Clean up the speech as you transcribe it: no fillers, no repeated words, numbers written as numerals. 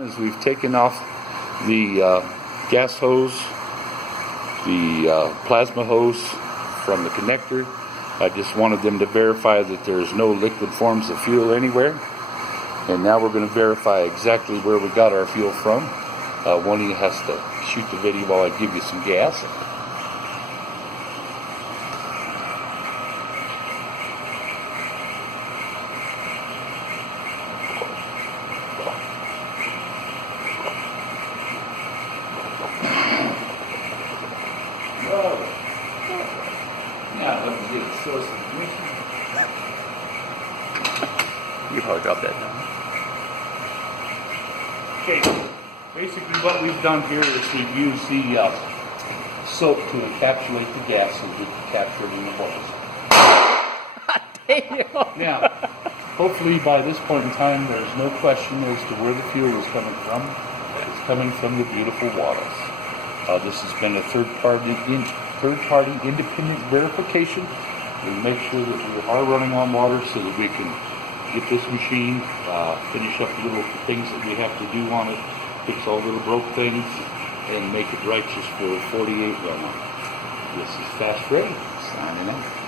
As we've taken off the gas hose, the plasma hose from the connector, I just wanted them to verify that there's no liquid forms of fuel anywhere. And now we're going to verify exactly where we got our fuel from. One of you has to shoot the video while I give you some gas. Now let me get a source of ignition. You probably got that done. Okay, basically what we've done here is we've used the soap to encapsulate the gas as we captured in the bottles. Damn. Now, hopefully by this point in time there's no question as to where the fuel is coming from. It's coming from the beautiful waters. This has been a third-party independent verification. We make sure that we are running on water so that we can get this machine, finish up the little things that we have to do on it, fix all the little broke things, and make it righteous for 48 runoff. This is Fast Freddy, signing out.